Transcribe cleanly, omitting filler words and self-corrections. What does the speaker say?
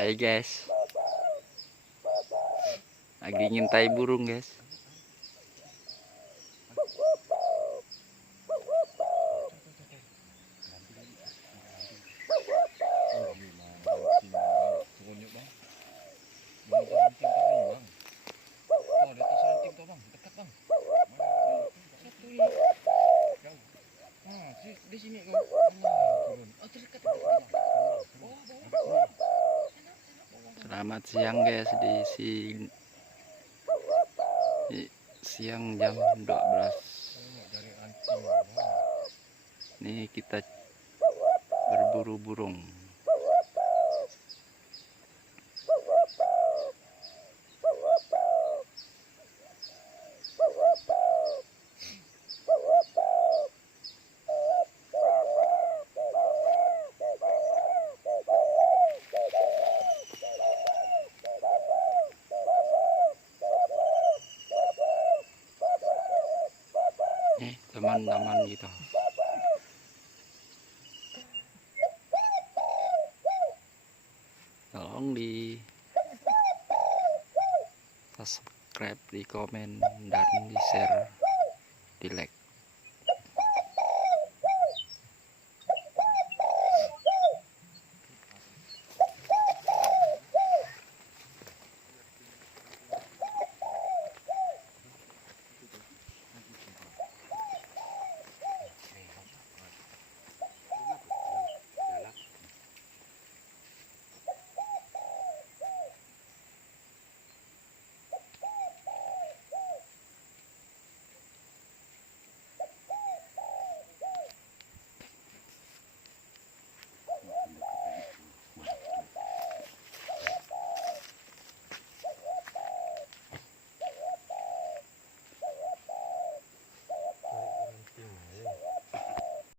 Hai guys, lagi ngintai burung guys. Di sini kau. Oh, terdekat. Selamat siang guys di siang jam 12. Nih kita berburu burung. Teman-teman gitu. Tolong di subscribe, di komen, dan di